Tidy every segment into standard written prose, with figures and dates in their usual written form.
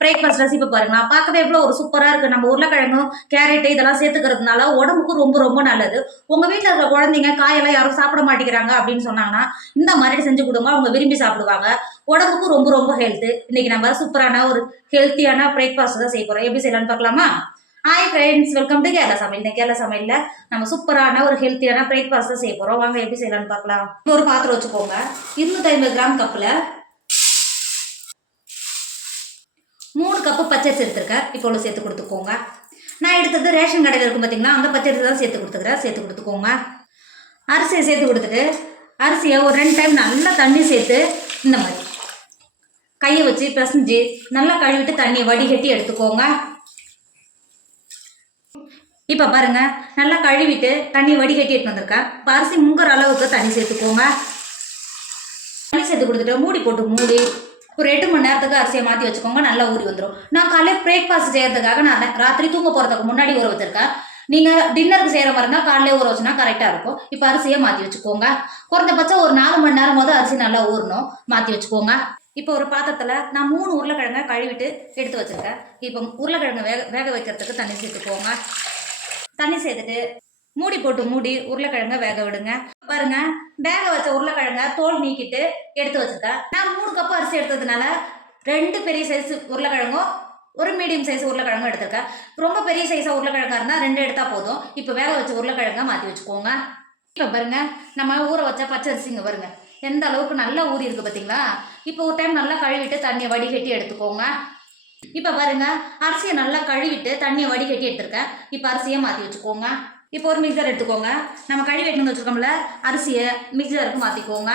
Breakfast recipe பாருங்க. பார்க்கவே எவ்வளோ ஒரு சூப்பராக இருக்குது. நம்ம உருளைக்கிழங்கும் கேரட் இதெல்லாம் சேர்த்துக்கிறதுனால உடம்புக்கு ரொம்ப ரொம்ப நல்லது. உங்கள் வீட்டில் இருக்கிற குழந்தைங்க காயெல்லாம் யாரும் சாப்பிட மாட்டேங்கிறாங்க அப்படின்னு சொன்னாங்கன்னா இந்த மாதிரி செஞ்சு கொடுங்க. அவங்க விரும்பி சாப்பிடுவாங்க. உடம்புக்கு ரொம்ப ரொம்ப ஹெல்த்து. இன்னைக்கு நம்ம சூப்பரான ஒரு ஹெல்த்தியான பிரேக்ஃபாஸ்ட் தான் செய்ய போகிறோம். எப்படி செய்யலாம்னு பார்க்கலாமா? Hi friends, welcome to Kerala சமையல். இந்த கேரளா சமையல்ல நம்ம சூப்பரான ஒரு ஹெல்த்தியான பிரேக்ஃபாஸ்ட் தான் செய்ய போகிறோம். வாங்க எப்படி செய்யலாம்னு பார்க்கலாம். ஒரு பாத்திரம் வச்சுக்கோங்க. 250 கிராம் கப்பில் 3 கப்பு பச்சரிசி எடுத்துருக்கேன். இப்போ சேர்த்து கொடுத்துக்கோங்க. நான் எடுத்தது ரேஷன் கடையில் இருக்கும் பார்த்தீங்களா, அந்த பச்சரிசி தான் சேர்த்து கொடுத்துக்கிறேன். சேர்த்து கொடுத்துக்கோங்க. அரிசியை சேர்த்து கொடுத்துட்டு அரிசியை ஒரு 2 டைம் நல்லா தண்ணி சேர்த்து இந்த மாதிரி கையை வச்சு பிசைஞ்சு நல்லா கழுவிட்டு தண்ணியை வடிகட்டி எடுத்துக்கோங்க. இப்போ பாருங்க, நல்லா கழுவிட்டு தண்ணி வடிகட்டி எடுத்து வந்திருக்கேன். இப்போ அரிசி முங்குற அளவுக்கு தண்ணி சேர்த்துக்கோங்க. தண்ணி சேர்த்து கொடுத்துட்டு மூடி போட்டு மூடி ஒரு 8 மணி நேரத்துக்கு அரிசியை மாற்றி வச்சுக்கோங்க. நல்லா ஊறி வந்துடும். நான் காலையில் பிரேக்ஃபாஸ்ட் செய்யறதுக்காக நான் ராத்திரி தூங்க போகிறதுக்கு முன்னாடி ஊற வச்சிருக்கேன். நீங்கள் டின்னருக்கு செய்கிற மாதிரி இருந்தால் காலையில் ஊற வச்சுனா கரெக்டாக இருக்கும். இப்போ அரிசியை மாற்றி வச்சுக்கோங்க. குறைஞ்சபட்சம் ஒரு 4 மணி நேரம் அரிசி நல்லா ஊறணும். மாற்றி வச்சுக்கோங்க. இப்போ ஒரு பாத்திரத்தில் நான் 3 உருளைக்கிழங்கை கழுவிட்டு எடுத்து வச்சுருக்கேன். இப்போ உருளைக்கிழங்கு வேக வைக்கிறதுக்கு தண்ணி சேர்த்துக்கோங்க. தண்ணி சேர்த்துட்டு மூடி போட்டு மூடி உருளைக்கிழங்க வேக விடுங்க. பாருங்க, வேக வச்ச உருளைக்கிழங்க தோல் நீக்கிட்டு எடுத்து வச்சிருக்கேன். நான் 3 கப்பு அரிசி எடுத்ததுனால 2 பெரிய சைஸ் உருளைக்கிழங்கும் ஒரு மீடியம் சைஸ் உருளைக்கிழங்கும் எடுத்திருக்கேன். ரொம்ப பெரிய சைஸாக உருளைக்கிழங்கா இருந்தால் 2 எடுத்தா போதும். இப்போ வேக வச்ச உருளைக்கிழங்க மாற்றி வச்சுக்கோங்க. இப்போ பாருங்க, நம்ம ஊற வச்ச பச்சரிசிங்க பாருங்க எந்த அளவுக்கு நல்லா ஊறி இருக்கு பார்த்தீங்களா. இப்போ ஒரு டைம் நல்லா கழுவிட்டு தண்ணியை வடிகட்டி எடுத்துக்கோங்க. இப்போ பாருங்க, அரிசியை நல்லா கழுவிட்டு தண்ணியை வடிகட்டி எடுத்துருக்கேன். இப்போ அரிசியை மாற்றி வச்சுக்கோங்க. இப்போ ஒரு மிக்சர் எடுத்துக்கோங்க. நம்ம கழுவி எடுத்து வச்சுருக்கோம்ல, அரிசியை மிக்சருக்கு மாற்றிக்கோங்க.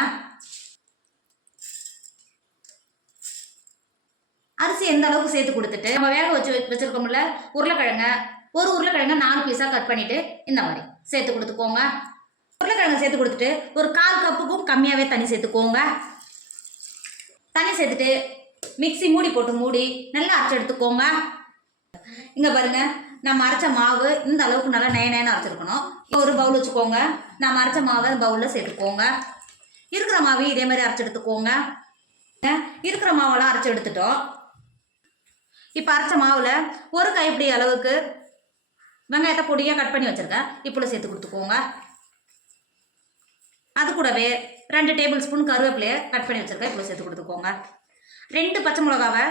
அரிசி எந்த அளவுக்கு சேர்த்து கொடுத்துட்டு நம்ம வேக வச்சிருக்கோம்ல உருளைக்கிழங்க, ஒரு உருளைக்கிழங்க 4 பீஸாக கட் பண்ணிட்டு இந்த மாதிரி சேர்த்து கொடுத்துக்கோங்க. உருளைக்கிழங்க சேர்த்து கொடுத்துட்டு ஒரு 1/4 கப்புக்கும் கம்மியாகவே தண்ணி சேர்த்துக்கோங்க. தண்ணி சேர்த்துட்டு மிக்ஸி மூடி போட்டு மூடி நல்லா அரைச்சி எடுத்துக்கோங்க. இங்கே பாருங்க, நம்ம அரைச்ச மாவு இந்த அளவுக்கு நல்லா நயன்னு அரைச்சிருக்கணும். ஒரு பவுல் வச்சுக்கோங்க. நம்ம அரைச்ச மாவை பவுலில் சேர்த்துக்கோங்க. இருக்கிற மாவு இதே மாதிரி அரைச்சி எடுத்துக்கோங்க. இருக்கிற மாவெல்லாம் அரைச்சி எடுத்துட்டோம். இப்போ அரைச்ச மாவில் ஒரு கைப்பிடி அளவுக்கு வெங்காயத்தை பொடியாக கட் பண்ணி வச்சுருக்கேன். இப்போ சேர்த்து கொடுத்துக்கோங்க. அது கூடவே 2 டேபிள் ஸ்பூன் கருவேப்பிலையை கட் பண்ணி வச்சுருக்கேன். இப்போ சேர்த்து கொடுத்துக்கோங்க. 2 பச்சை மிளகாவை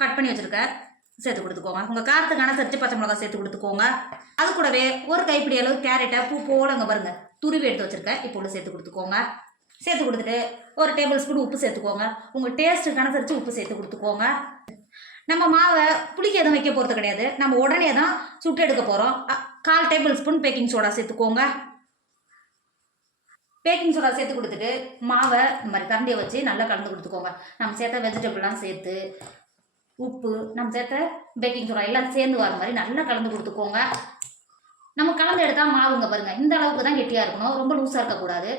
கட் பண்ணி வச்சுருக்கேன். சேர்த்து கொடுத்துக்கோங்க. உங்கள் காரத்துக்கு அனுசரித்து பச்சை மிளகா சேர்த்து கொடுத்துக்கோங்க. அது கூடவே ஒரு கைப்பிடி அளவு கேரட்டை பூ போல அங்கே பாருங்க துருவி எடுத்து வச்சுருக்கேன். இப்போ உள்ள சேர்த்து கொடுத்துக்கோங்க. சேர்த்து கொடுத்துட்டு ஒரு டேபிள் ஸ்பூன் உப்பு சேர்த்துக்கோங்க. உங்கள் டேஸ்ட்டுக்கு அனுசரித்து உப்பு சேர்த்து கொடுத்துக்கோங்க. நம்ம மாவை புளிக்க எதுவும் வைக்க போகிறது கிடையாது. நம்ம உடனே தான் சுட்டு எடுக்க போகிறோம். 1/4 டேபிள் ஸ்பூன் பேக்கிங் சோடா சேர்த்துக்கோங்க. பேக்கிங் சோடா சேர்த்து கொடுத்துட்டு மாவை இந்த மாதிரி கரண்டியை வச்சு நல்லா கலந்து கொடுத்துக்கோங்க. நம்ம சேர்த்த வெஜிடபிள்லாம் சேர்த்து உப்பு நம்ம சேர்த்த பேக்கிங் சோடா எல்லாம் சேர்ந்து வர மாதிரி நல்லா கலந்து கொடுத்துக்கோங்க. நம்ம கலந்து எடுத்தால் மாவுங்க பாருங்கள் இந்த அளவுக்கு தான் கெட்டியாக இருக்கணும். ரொம்ப லூஸாக இருக்கக்கூடாது.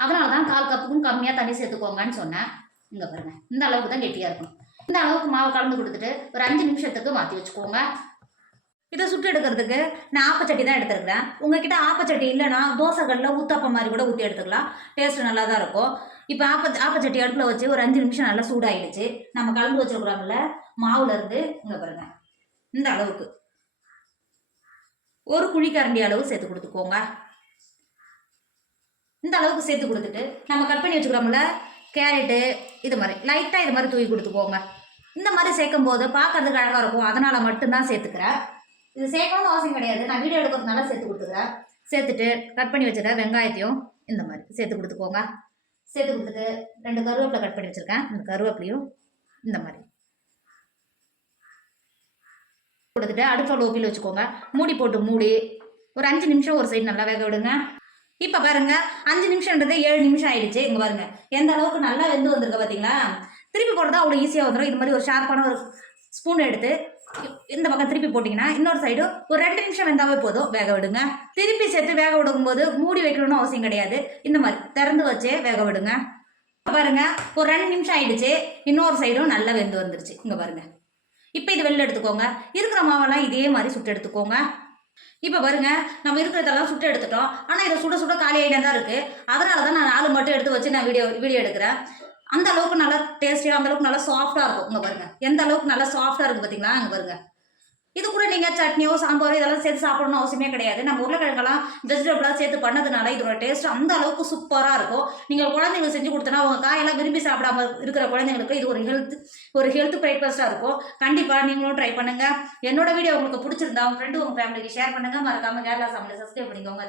அதனால தான் 1/4 கப்புக்கும் கம்மியாக தண்ணி சேர்த்துக்கோங்கன்னு சொன்னேன். இங்கே பாருங்கள் இந்த அளவுக்கு தான் கெட்டியாக இருக்கணும். இந்த அளவுக்கு மாவு கலந்து கொடுத்துட்டு ஒரு 5 நிமிஷத்துக்கு மாற்றி வச்சுக்கோங்க. இதை சுட்டு எடுக்கிறதுக்கு நான் ஆப்பச்சட்டி தான் எடுத்துருக்கிறேன். உங்ககிட்ட ஆப்பச்சட்டி இல்லைன்னா தோசைகளில் ஊத்தாப்பம் மாதிரி கூட ஊற்றி எடுத்துக்கலாம். டேஸ்ட்டு நல்லா தான் இருக்கும். இப்போ ஆப்பச்சட்டி அடுப்பில் வச்சு ஒரு 5 நிமிஷம் நல்லா சூடாகிடுச்சு. நம்ம கலந்து வச்சுருக்குறோம்ல மாவுலேருந்து இங்கே பாருங்கள் இந்த அளவுக்கு ஒரு குழிக்கரண்டி அளவு சேர்த்து கொடுத்துக்கோங்க. இந்த அளவுக்கு சேர்த்து கொடுத்துட்டு நம்ம கட் பண்ணி வச்சுக்கிறோம்ல கேரட்டு இது மாதிரி லைட்டாக இது மாதிரி தூவி கொடுத்துக்கோங்க. இந்த மாதிரி சேர்க்கும் போது பார்க்கறதுக்கு அழகாக இருக்கும். அதனால் மட்டும்தான் சேர்த்துக்கிறேன். இது சேர்க்கணும்னு அவசியம் கிடையாது. நான் வீடியோ எடுக்கிறதுனால சேர்த்து கொடுத்துக்கிறேன். சேர்த்துட்டு கட் பண்ணி வச்சுருக்கேன் வெங்காயத்தையும் இந்த மாதிரி சேர்த்து கொடுத்துக்கோங்க. சேர்த்து கொடுத்துட்டு 2 கருவேப்பிலை கட் பண்ணி வச்சுருக்கேன். இந்த கருவேப்பிலையும் இந்த மாதிரி கொடுத்துட்டு அடுத்த லோபியில் வச்சுக்கோங்க. மூடி போட்டு மூடி ஒரு 5 நிமிஷம் ஒரு சைடு நல்லா வேக விடுங்க. இப்போ பாருங்க 5 நிமிஷம்ன்றது 7 நிமிஷம் ஆயிடுச்சு. இங்கே பாருங்க எந்த அளவுக்கு நல்லா வெந்து வந்திருக்க பார்த்தீங்களா. திருப்பி போடுறதா அவ்வளோ ஈஸியாக வந்துடும். இது மாதிரி ஒரு ஷார்ப்பான ஒரு ஸ்பூன் எடுத்து இந்த பக்கம் திருப்பி போட்டிங்கன்னா இன்னொரு சைடு ஒரு 2 நிமிஷம் வெந்தாவே போதும். வேக விடுங்க. திருப்பி சேர்த்து வேக விடும்போது மூடி வைக்கணும்னு அவசியம் கிடையாது. இந்த மாதிரி திறந்து வச்சே வேக விடுங்க. பாருங்க ஒரு 2 நிமிஷம் ஆயிடுச்சு. இன்னொரு சைடும் நல்லா வெந்து வந்துருச்சு. இங்கே பாருங்க. இப்போ இது வெளில எடுத்துக்கோங்க. இருக்கிற மாவெல்லாம் இதே மாதிரி சுட்டு எடுத்துக்கோங்க. இப்போ பாருங்க நம்ம இருக்கிறதெல்லாம் சுட்டு எடுத்துட்டோம். ஆனால் இதை சுட சுட காலி ஆகிட்டே தான் இருக்குது. அதனால தான் நான் 4 மட்டும் எடுத்து வச்சு நான் வீடியோ எடுக்கிறேன். அந்த அளவுக்கு நல்லா டேஸ்டியாக, அந்த அளவுக்கு நல்லா சாஃப்டாக இருக்கும். இங்கே பாருங்க, எந்த அளவுக்கு நல்லா சாஃப்டாக இருக்குது பார்த்தீங்களா? இங்கே பாருங்க. இது கூட நீங்கள் சட்னியோ சாம்பாரோ இதெல்லாம் சேர்த்து சாப்பிடணும்னு அவசியமே கிடையாது. நம்ம உருளைக்கிழங்கெல்லாம் வெஜிடபிளாக சேர்த்து பண்ணதுனால இதோட டேஸ்ட் அந்த அளவுக்கு சூப்பராக இருக்கும். நீங்கள் குழந்தைங்களுக்கு செஞ்சு கொடுத்தனா உங்கள் காயெல்லாம் விரும்பி சாப்பிடாம இருக்கிற குழந்தைங்களுக்கு இது ஒரு ஹெல்த் பிரேக்ஃபாஸ்ட்டாக இருக்கும். கண்டிப்பாக நீங்களும் ட்ரை பண்ணுங்கள். என்னோட வீடியோ உங்களுக்கு பிடிச்சிருந்தா உங்கள் ஃப்ரெண்டு உங்கள் ஃபேமிலிக்கு ஷேர் பண்ணுங்கள். மறக்காமல் கேரளா சமையலை சப்ஸ்கிரைப் பண்ணிக்கோங்க.